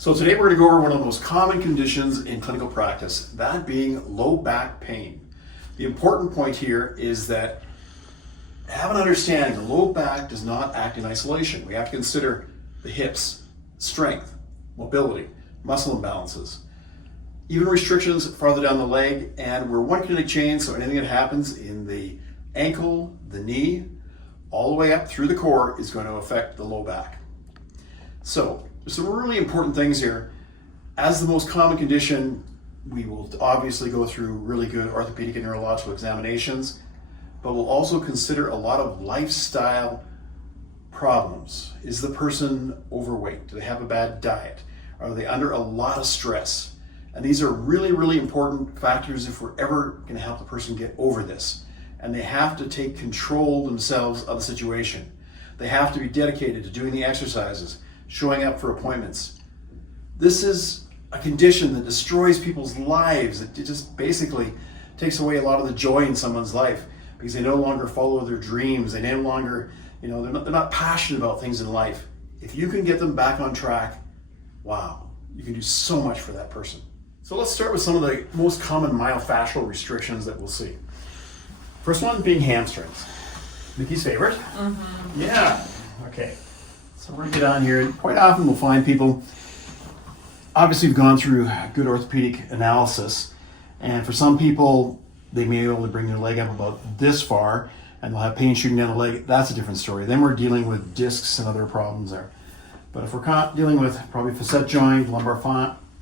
So today we're going to go over one of the most common conditions in clinical practice, that being low back pain. The important point here is that have an understanding the low back does not act in isolation. We have to consider the hips, strength, mobility, muscle imbalances, even restrictions farther down the leg, and we're one kinetic chain, so anything that happens in the ankle, the knee, all the way up through the core is going to affect the low back. So there's some really important things here. As the most common condition, we will obviously go through really good orthopedic and neurological examinations, but we'll also consider a lot of lifestyle problems. Is the person overweight? Do they have a bad diet? Are they under a lot of stress? And these are really, really important factors if we're ever going to help the person get over this. And they have to take control themselves of the situation. They have to be dedicated to doing the exercises, showing up for appointments. This is a condition that destroys people's lives. It just basically takes away a lot of the joy in someone's life because they no longer follow their dreams. They no longer, they're not passionate about things in life. If you can get them back on track, wow, you can do so much for that person. So let's start with some of the most common myofascial restrictions that we'll see. First one being hamstrings. Nikki's favorite. Mm-hmm. Yeah. Okay. So we're going to get on here. Quite often we'll find people, obviously we've gone through good orthopedic analysis, and for some people, they may be able to bring their leg up about this far, and they'll have pain shooting down the leg. That's a different story. Then we're dealing with discs and other problems there. But if we're dealing with probably facet joint, lumbar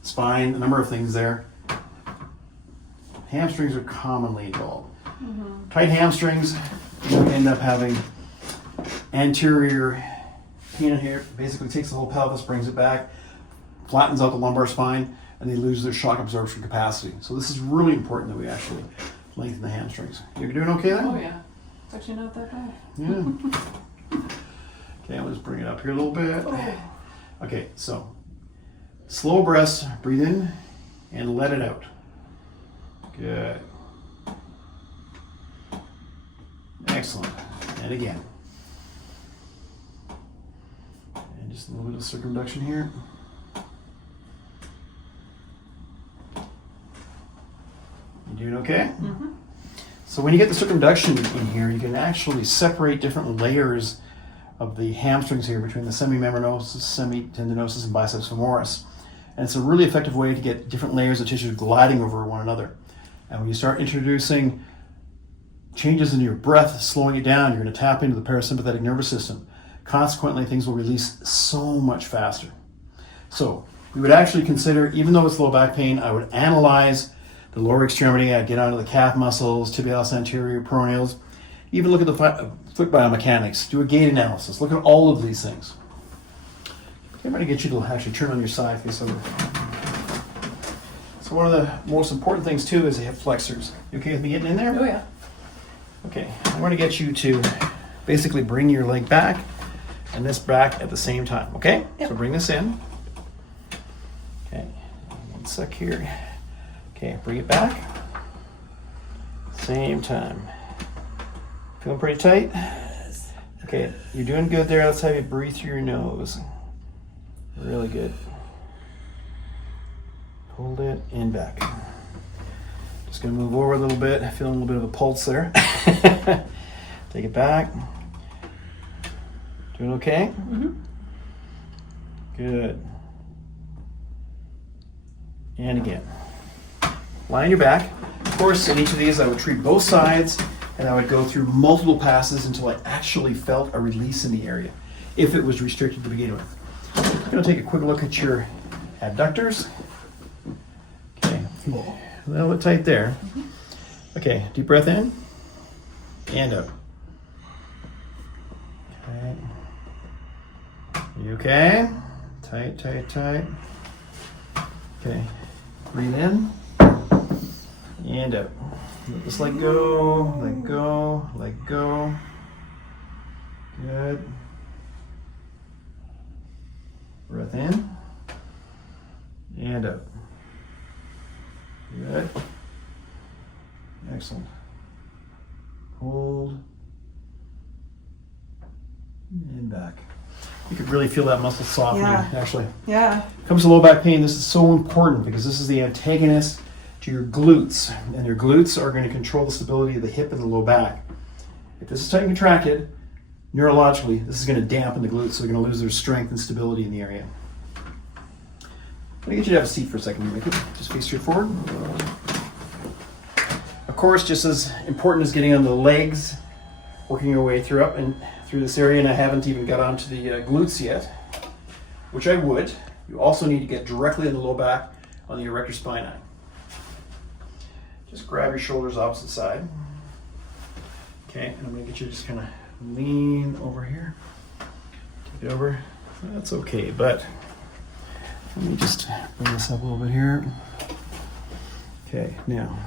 spine, a number of things there, hamstrings are commonly involved. Mm-hmm. Tight hamstrings, you end up having anterior pain in here. Basically takes the whole pelvis, brings it back, flattens out the lumbar spine, and they lose their shock absorption capacity. So this is really important that we actually lengthen the hamstrings. You're doing okay there? Oh yeah, it's actually not that bad. Yeah. Okay, I'll just bring it up here a little bit. Oh. Okay, so slow breaths, breathe in and let it out. Good. Excellent. And again. And just a little bit of circumduction here. You doing okay? Mm-hmm. So when you get the circumduction in here, you can actually separate different layers of the hamstrings here between the semimembranosus, semitendinosus, and biceps femoris. And it's a really effective way to get different layers of tissue gliding over one another. And when you start introducing changes in your breath, slowing it down, you're going to tap into the parasympathetic nervous system. Consequently, things will release so much faster. So we would actually consider, even though it's low back pain, I would analyze the lower extremity. I'd get onto the calf muscles, tibialis anterior, peroneals. Even look at the foot biomechanics. Do a gait analysis. Look at all of these things. I'm going to get you to actually turn on your side, face over. So one of the most important things too is the hip flexors. You okay with me getting in there? Oh yeah. Okay, I'm going to get you to basically bring your leg back and this back at the same time, okay? Yep. So bring this in. Okay, 1 sec here. Okay, bring it back. Same time. Feeling pretty tight? Okay, you're doing good there. Let's have you breathe through your nose. Really good. Hold it and back. Just gonna move over a little bit. Feeling a little bit of a pulse there. Take it back. Doing okay? Mm-hmm. Good. And again. Lie on your back. Of course, in each of these, I would treat both sides, and I would go through multiple passes until I actually felt a release in the area, if it was restricted to begin with. I'm going to take a quick look at your adductors. Okay, a little bit tight there. Okay, deep breath in and out. Okay. You okay? Tight, tight, tight. Okay, breathe in and out. Just let go, let go, let go. Good. Breath in and out. Good. Excellent. Hold and back. You could really feel that muscle softening, Yeah. actually. Yeah. Comes to low back pain, this is so important because this is the antagonist to your glutes, and your glutes are going to control the stability of the hip and the low back. If this is tight and contracted, neurologically, this is going to dampen the glutes, so they're going to lose their strength and stability in the area. Let me get you to have a seat for a second here, Mickey. Just face straight forward. Of course, just as important as getting on the legs, working your way through up and through this area, and I haven't even got onto the glutes yet, which I would. You also need to get directly in the low back on the erector spinae. Just grab your shoulders opposite side. Okay, and I'm going to get you to just kind of lean over here. Take it over. That's okay, but let me just bring this up a little bit here. Okay, now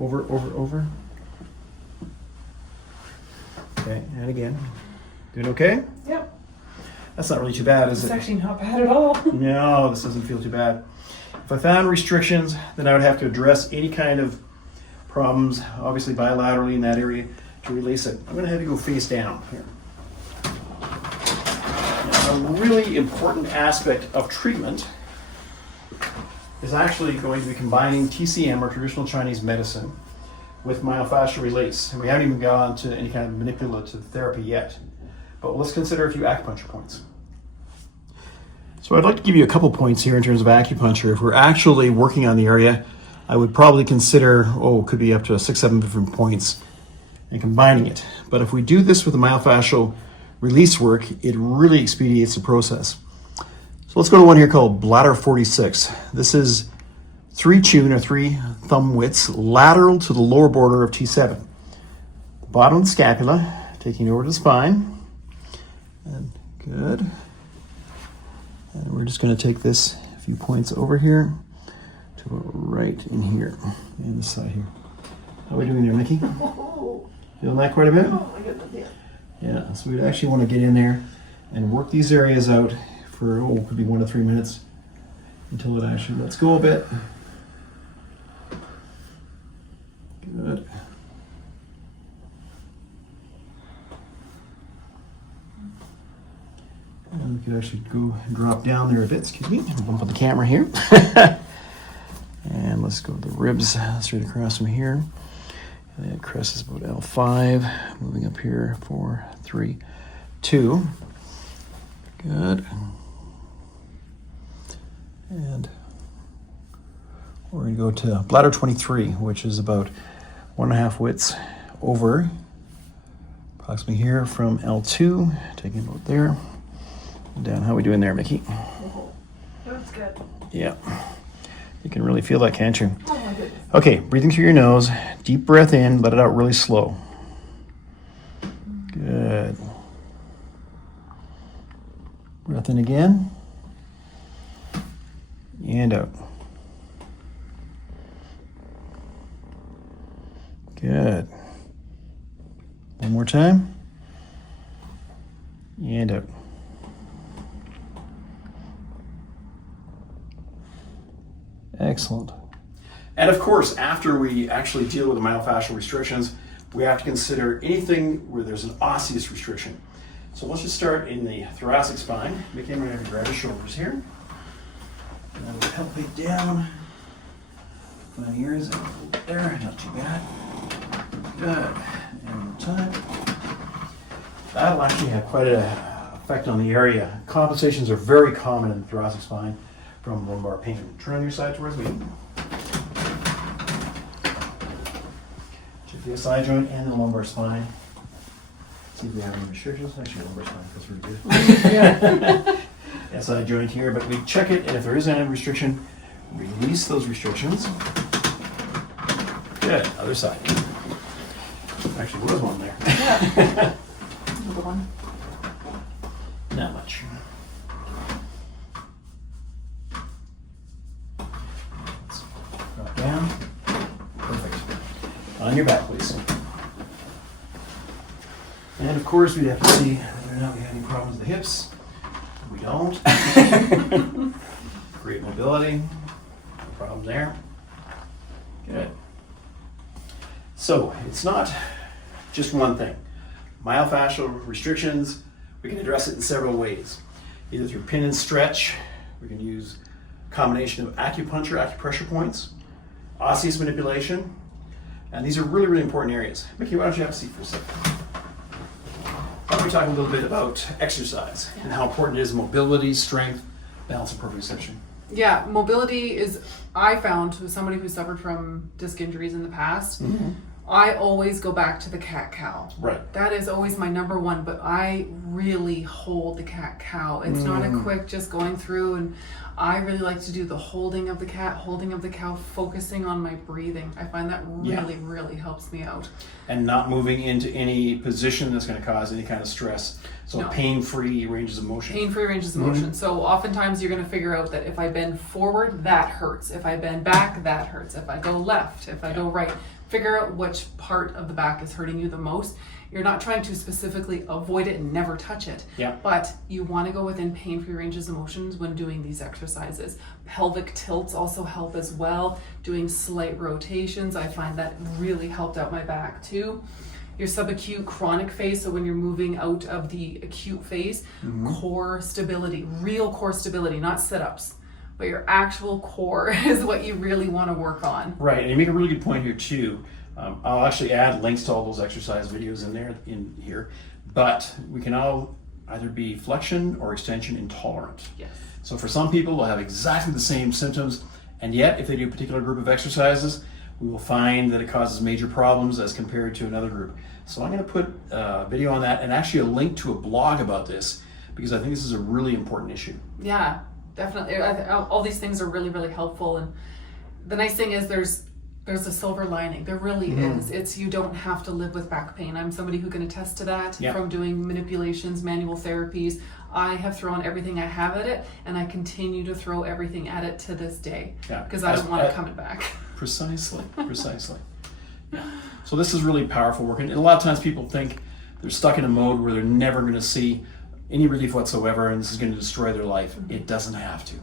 over, over, over. Okay, and again. Doing okay? Yep. That's not really too bad, is It's it? actually not bad at all. No, this doesn't feel too bad. If I found restrictions, then I would have to address any kind of problems, obviously bilaterally in that area, to release it. I'm going to have you go face down here. Now, a really important aspect of treatment is actually going to be combining TCM, or traditional Chinese medicine, with myofascial release. And we haven't even gone to any kind of manipulative therapy yet. But let's consider a few acupuncture points. So I'd like to give you a couple points here in terms of acupuncture. If we're actually working on the area, I would probably consider, it could be up to 6-7 different points and combining it. But if we do this with the myofascial release work, it really expedites the process. So let's go to one here called bladder 46. This is 3 chun, or 3 thumb widths, lateral to the lower border of T7. The bottom of the scapula, taking it over to the spine. And good. And we're just going to take this a few points over here to right in here, and this side here. How are we doing there, Mickey? Feeling that quite a bit? Oh my goodness, yeah. Yeah, so we'd actually want to get in there and work these areas out for, could be 1 to 3 minutes until it actually lets go a bit. Good. And we could actually go and drop down there a bit. Excuse me. Bump on the camera here. And let's go to the ribs straight across from here. And then crest is about L5. Moving up here, 4, 3, 2. Good. And we're going to go to bladder 23, which is about 1.5 widths over, approximately here from L2, taking about there, and down. How are we doing there, Mickey? That's good. Yeah. You can really feel that, can't you? Oh my goodness. Okay, breathing through your nose, deep breath in, let it out really slow. Good. Breath in again, and out. Good. One more time. And out. Excellent. And of course, after we actually deal with the myofascial restrictions, we have to consider anything where there's an osseous restriction. So let's just start in the thoracic spine. Mickey, I'm going to grab your shoulders here. And then we'll help it down. Down here is there, not too bad. Good. And one more time. That'll actually have quite an effect on the area. Compensations are very common in the thoracic spine from lumbar pain. Turn on your side towards me. Check the SI joint and the lumbar spine. See if we have any restrictions. Actually, lumbar spine feels really good. SI joint here, but we check it, and if there is any restriction, release those restrictions. Good. Other side. Actually, was one there. Yeah. Another one. Not much. Let's drop down. Perfect. On your back, please. And of course, we'd have to see whether or not we have any problems with the hips. We don't. Great mobility. No problem there. Good. So it's not just one thing. Myofascial restrictions We can address it in several ways. Either through pin and stretch, we can use a combination of acupuncture, acupressure points, osseous manipulation, and these are really, really important areas. Mickey, why don't you have a seat for a second? Why don't we talk a little bit about exercise and how important it is mobility, strength, balance, and proprioception. Yeah, mobility is, I found, with somebody who suffered from disc injuries in the past, I always go back to the cat-cow. Right. That is always my number one, but I really hold the cat-cow. It's not a quick just going through, and I really like to do the holding of the cat, holding of the cow, focusing on my breathing. I find that really, really helps me out. And not moving into any position that's going to cause any kind of stress. So pain-free ranges of motion. Pain-free ranges of motion. So oftentimes you're going to figure out that if I bend forward, that hurts. If I bend back, that hurts. If I go left, if I go right, figure out which part of the back is hurting you the most. You're not trying to specifically avoid it and never touch it, but you want to go within pain-free ranges of motions when doing these exercises. Pelvic tilts also help as well. Doing slight rotations, I find that really helped out my back too. Your subacute chronic phase, so when you're moving out of the acute phase, core stability, real core stability, not sit-ups, but your actual core is what you really want to work on. Right, and you make a really good point here too. I'll actually add links to all those exercise videos in here, but we can all either be flexion or extension intolerant. Yes. So for some people, they'll have exactly the same symptoms, and yet if they do a particular group of exercises, we will find that it causes major problems as compared to another group. So I'm going to put a video on that and actually a link to a blog about this, because I think this is a really important issue. Yeah, definitely. All these things are really, really helpful, and the nice thing is there's a silver lining. There really is. It's, you don't have to live with back pain. I'm somebody who can attest to that from doing manipulations, manual therapies. I have thrown everything I have at it, and I continue to throw everything at it to this day because I don't want it coming back. Precisely. So this is really powerful work, and a lot of times people think they're stuck in a mode where they're never going to see any relief whatsoever, and this is going to destroy their life. It doesn't have to.